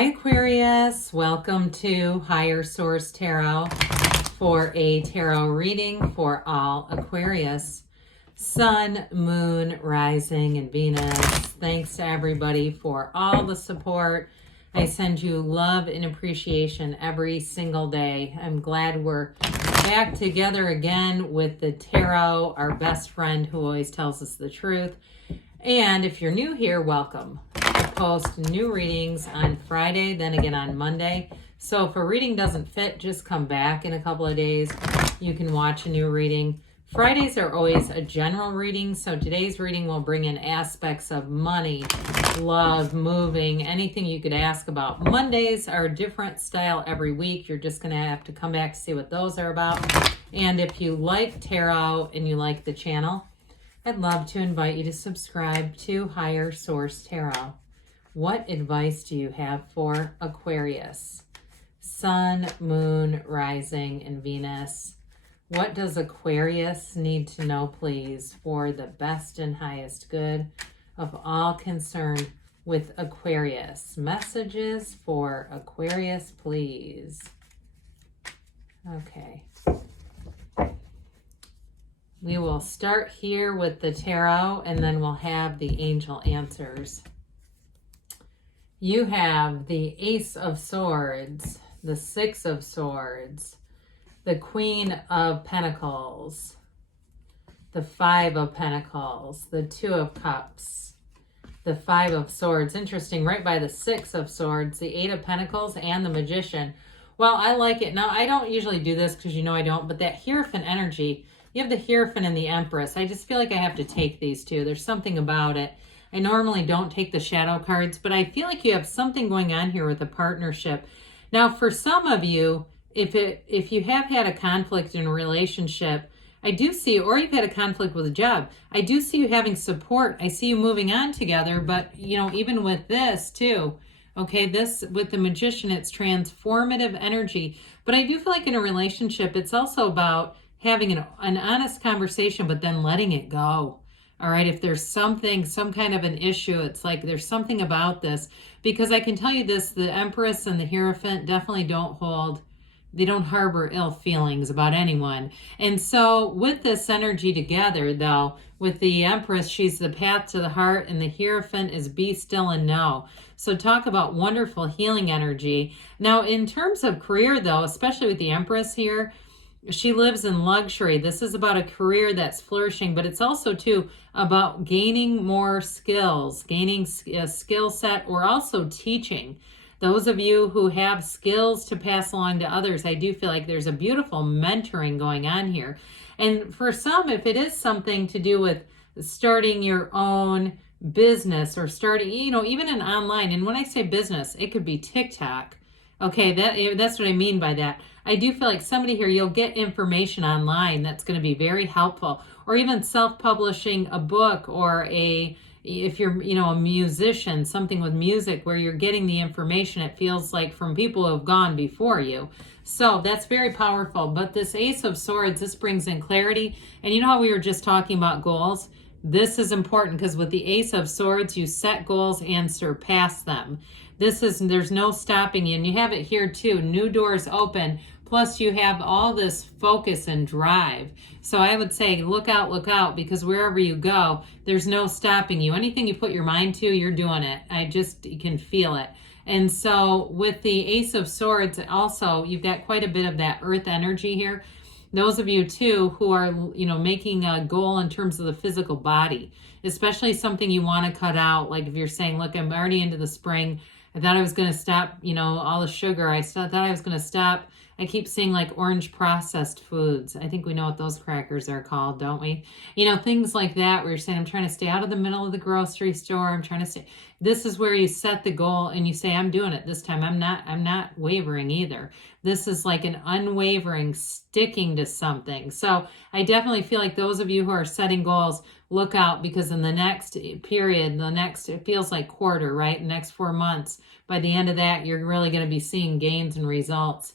Hi Aquarius, welcome to Higher Source Tarot for a tarot reading for all Aquarius. Sun, Moon, Rising, and Venus. Thanks to everybody for all the support. I send you love and appreciation every single day. I'm glad we're back together again with the tarot, our best friend who always tells us the truth. And if you're new here, welcome. I post new readings on Friday, then again on Monday. So if a reading doesn't fit, just come back in a couple of days. You can watch a new reading. Fridays are always a general reading, so today's reading will bring in aspects of money, love, moving, anything you could ask about. Mondays are a different style every week. You're just going to have to come back to see what those are about. And if you like tarot and you like the channel, I'd love to invite you to subscribe to Higher Source Tarot. What advice do you have for Aquarius? Sun, Moon, Rising, and Venus. What does Aquarius need to know, please, for the best and highest good of all concerned with Aquarius? Messages for Aquarius, please. Okay. We will start here with the tarot, and then we'll have the angel answers. You have the Ace of Swords, the Six of Swords, the Queen of Pentacles, the Five of Pentacles, the Two of Cups, the Five of Swords. Interesting, right by the Six of Swords, the Eight of Pentacles, and the Magician. Well, I like it. Now, I don't usually do this because you know I don't, but that Hierophant energy, you have the Hierophant and the Empress. I just feel like I have to take these two. There's something about it. I normally don't take the shadow cards, but I feel like you have something going on here with a partnership. Now, for some of you, if you have had a conflict in a relationship, I do see, or you've had a conflict with a job, I do see you having support. I see you moving on together, but, you know, even with this too, okay, this with the Magician, it's transformative energy. But I do feel like in a relationship, it's also about having an honest conversation, but then letting it go. All right, if there's something, some kind of an issue, it's like there's something about this. Because I can tell you this, the Empress and the Hierophant definitely don't harbor ill feelings about anyone. And so with this energy together, though, with the Empress, she's the path to the heart, and the Hierophant is be still and know. So talk about wonderful healing energy. Now, in terms of career, though, especially with the Empress here, she lives in luxury. This is about a career that's flourishing, but it's also, too, about gaining more skills, gaining a skill set, or also teaching. Those of you who have skills to pass along to others, I do feel like there's a beautiful mentoring going on here. And for some, if it is something to do with starting your own business or starting, you know, even an online, and when I say business, it could be TikTok. Okay, that's what I mean by that. I do feel like somebody here, you'll get information online that's going to be very helpful, or even self-publishing a book, or if you're, you know, a musician, something with music where you're getting the information, it feels like, from people who have gone before you. So that's very powerful. But this Ace of Swords, this brings in clarity. And you know how we were just talking about goals? This is important because with the Ace of Swords, you set goals and surpass them. There's no stopping you. And you have it here too, new doors open. Plus you have all this focus and drive. So I would say look out, because wherever you go, there's no stopping you. Anything you put your mind to, you're doing it. You can feel it. And so with the Ace of Swords, also, you've got quite a bit of that earth energy here. Those of you too who are, you know, making a goal in terms of the physical body, especially something you want to cut out. Like if you're saying, look, I'm already into the spring. I thought I was going to stop, you know, all the sugar. I thought I was going to stop. I keep seeing like orange processed foods. I think we know what those crackers are called, don't we? You know, things like that where you're saying, I'm trying to stay out of the middle of the grocery store. I'm trying to stay. This is where you set the goal and you say, I'm doing it this time. I'm not wavering either. This is like an unwavering sticking to something. So I definitely feel like those of you who are setting goals, look out, because in the next period, it feels like quarter, right? The next 4 months, by the end of that, you're really going to be seeing gains and results.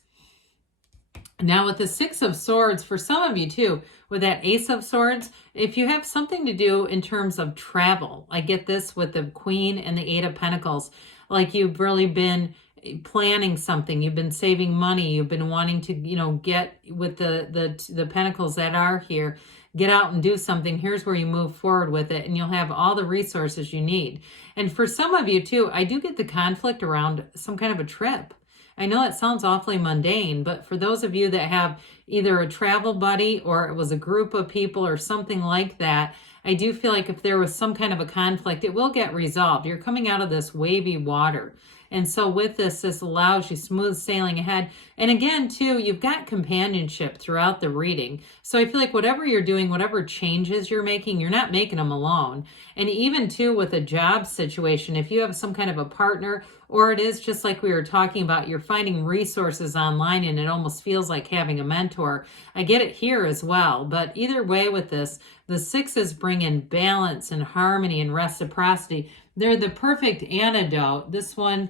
Now with the Six of Swords, for some of you too, with that Ace of Swords, if you have something to do in terms of travel, I get this with the Queen and the Eight of Pentacles, like you've really been planning something. You've been saving money. You've been wanting to, get with the pentacles that are here, get out and do something. Here's where you move forward with it, and you'll have all the resources you need. And for some of you too, I do get the conflict around some kind of a trip. I know it sounds awfully mundane, but for those of you that have either a travel buddy or it was a group of people or something like that, I do feel like if there was some kind of a conflict, it will get resolved. You're coming out of this wavy water. And so with this allows you smooth sailing ahead. And again, too, you've got companionship throughout the reading. So I feel like whatever you're doing, whatever changes you're not making them alone. And even too, with a job situation, if you have some kind of a partner, or it is just like we were talking about, you're finding resources online and it almost feels like having a mentor. I get it here as well. But either way with this, the sixes bring in balance and harmony and reciprocity. They're the perfect antidote. This one,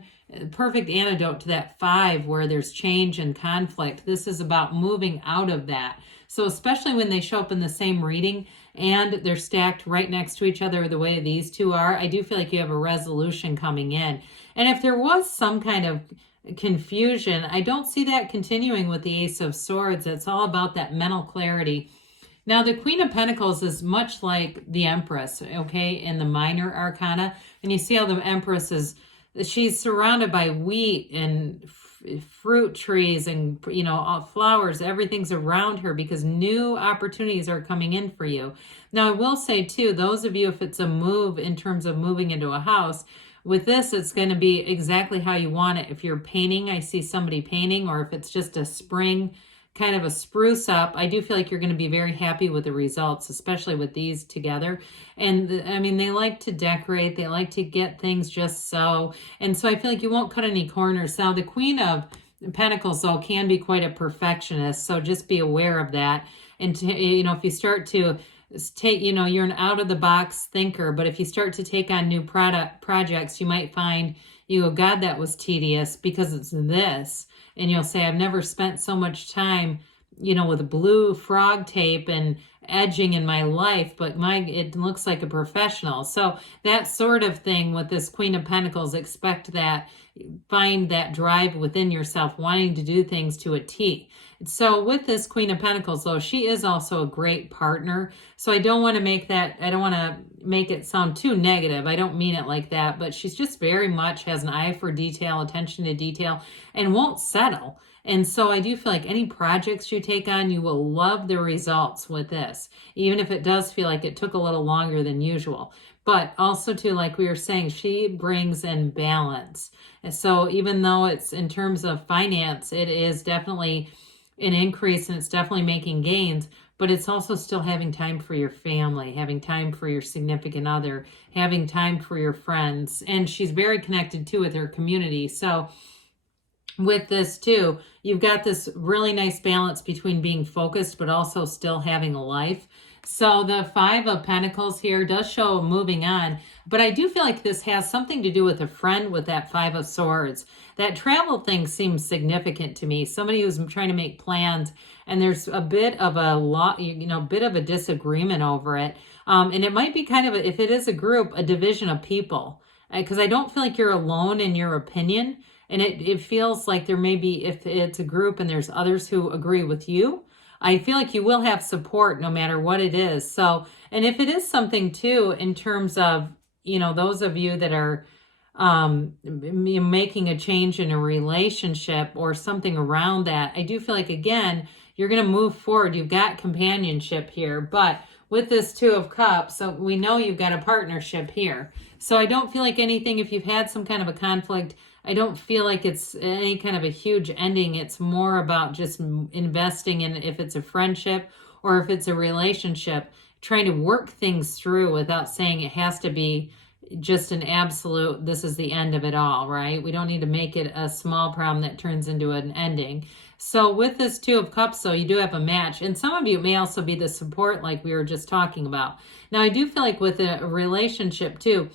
perfect antidote to that 5 where there's change and conflict. This is about moving out of that. So especially when they show up in the same reading and they're stacked right next to each other the way these two are, I do feel like you have a resolution coming in. And if there was some kind of confusion, I don't see that continuing with the Ace of Swords. It's all about that mental clarity. Now, the Queen of Pentacles is much like the Empress, okay, in the minor arcana. And you see how the Empress she's surrounded by wheat and fruit trees and, all flowers. Everything's around her because new opportunities are coming in for you. Now, I will say, too, those of you, if it's a move in terms of moving into a house, with this, it's going to be exactly how you want it. If you're painting, I see somebody painting, or if it's just a spring kind of a spruce up, I do feel like you're going to be very happy with the results, especially with these together. And they like to decorate. They like to get things just so. And so I feel like you won't cut any corners. Now, the Queen of Pentacles, though, can be quite a perfectionist. So just be aware of that. And, if you start to take, you're an out of the box thinker, but if you start to take on new projects, you might find, God, that was tedious because it's this. And you'll say, I've never spent so much time, with blue frog tape and edging in my life, but it looks like a professional. So that sort of thing with this Queen of Pentacles, expect that, find that drive within yourself, wanting to do things to a T. So with this Queen of Pentacles, though, she is also a great partner. So I don't want to make it sound too negative. I don't mean it like that, but she's just very much has an eye for detail, attention to detail, and won't settle. And so I do feel like any projects you take on, you will love the results with this, even if it does feel like it took a little longer than usual. But also too, like we were saying, she brings in balance. And so even though it's in terms of finance, it is definitely an increase and it's definitely making gains, but it's also still having time for your family, having time for your significant other, having time for your friends. And she's very connected too with her community. So with this too, you've got this really nice balance between being focused, but also still having a life. So the 5 of Pentacles here does show moving on, but I do feel like this has something to do with a friend with that 5 of Swords. That travel thing seems significant to me. Somebody who's trying to make plans and there's a bit of a disagreement over it. And it might be kind of, if it is a group, a division of people, because I don't feel like you're alone in your opinion. And it feels like there may be, if it's a group and there's others who agree with you, I feel like you will have support no matter what it is. So, and if it is something too, in terms of, those of you that are making a change in a relationship or something around that, I do feel like, again, you're going to move forward. You've got companionship here, but with this 2 of Cups, so we know you've got a partnership here. So I don't feel like anything, if you've had some kind of a conflict, I don't feel like it's any kind of a huge ending. It's more about just investing in, if it's a friendship or if it's a relationship, trying to work things through without saying it has to be just an absolute, this is the end of it all, right? We don't need to make it a small problem that turns into an ending. So with this 2 of Cups, though, you do have a match. And some of you may also be the support like we were just talking about. Now, I do feel like with a relationship, too,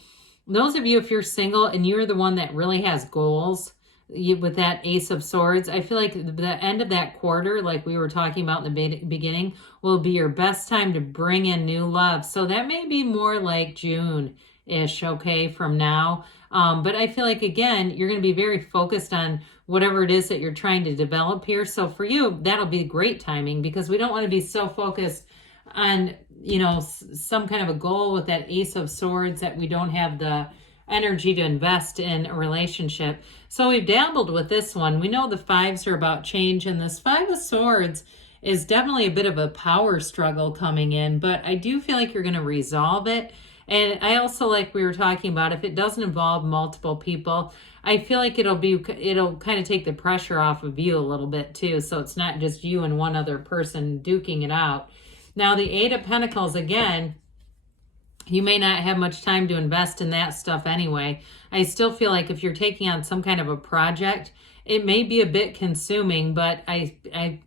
those of you, if you're single and you're the one that really has goals with that Ace of Swords, I feel like the end of that quarter, like we were talking about in the beginning, will be your best time to bring in new love. So that may be more like June-ish, okay, from now. But I feel like, again, you're going to be very focused on whatever it is that you're trying to develop here. So for you, that'll be great timing, because we don't want to be so focused on, you know, some kind of a goal with that Ace of Swords that we don't have the energy to invest in a relationship. So we've dabbled with this one. We know the fives are about change, and this Five of Swords is definitely a bit of a power struggle coming in, but I do feel like you're going to resolve it. And I also, like we were talking about, if it doesn't involve multiple people, I feel like it'll kind of take the pressure off of you a little bit too. So it's not just you and one other person duking it out. Now, the Eight of Pentacles, again, you may not have much time to invest in that stuff anyway. I still feel like if you're taking on some kind of a project, it may be a bit consuming, but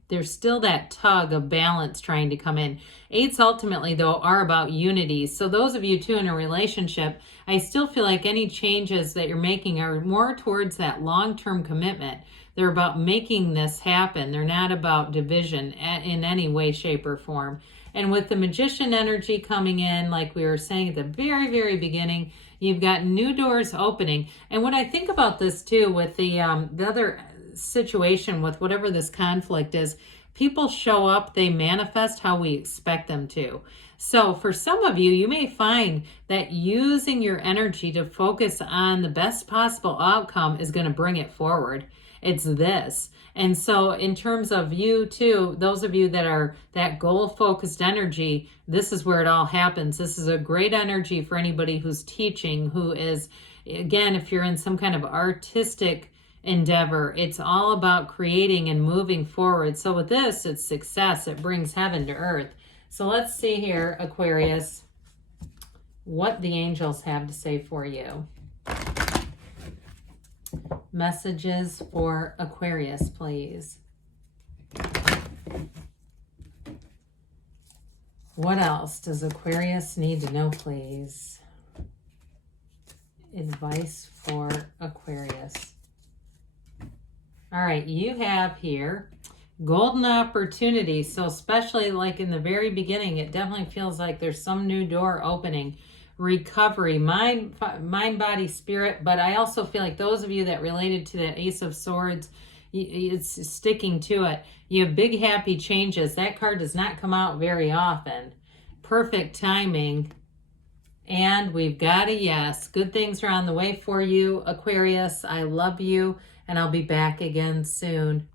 there's still that tug of balance trying to come in. Eights ultimately, though, are about unity. So those of you, too, in a relationship, I still feel like any changes that you're making are more towards that long-term commitment. They're about making this happen. They're not about division in any way, shape, or form. And with the Magician energy coming in, like we were saying at the very, very beginning, you've got new doors opening. And what I think about this too, with the other situation with whatever this conflict is, people show up, they manifest how we expect them to. So for some of you, you may find that using your energy to focus on the best possible outcome is going to bring it forward. It's this. And so in terms of you too, those of you that are that goal-focused energy, this is where it all happens. This is a great energy for anybody who's teaching, who is, again, if you're in some kind of artistic endeavor, it's all about creating and moving forward. So with this, it's success. It brings heaven to earth. So let's see here, Aquarius, what the angels have to say for you. Messages for Aquarius, please. What else does Aquarius need to know, please? Advice for Aquarius. All right, you have here golden opportunity. So especially like in the very beginning, it definitely feels like there's some new door opening. Recovery, mind, body, spirit. But I also feel like those of you that related to that Ace of Swords, it's sticking to it. You have big happy changes. That card does not come out very often. Perfect timing. And we've got a yes. Good things are on the way for you, Aquarius. I love you, and I'll be back again soon.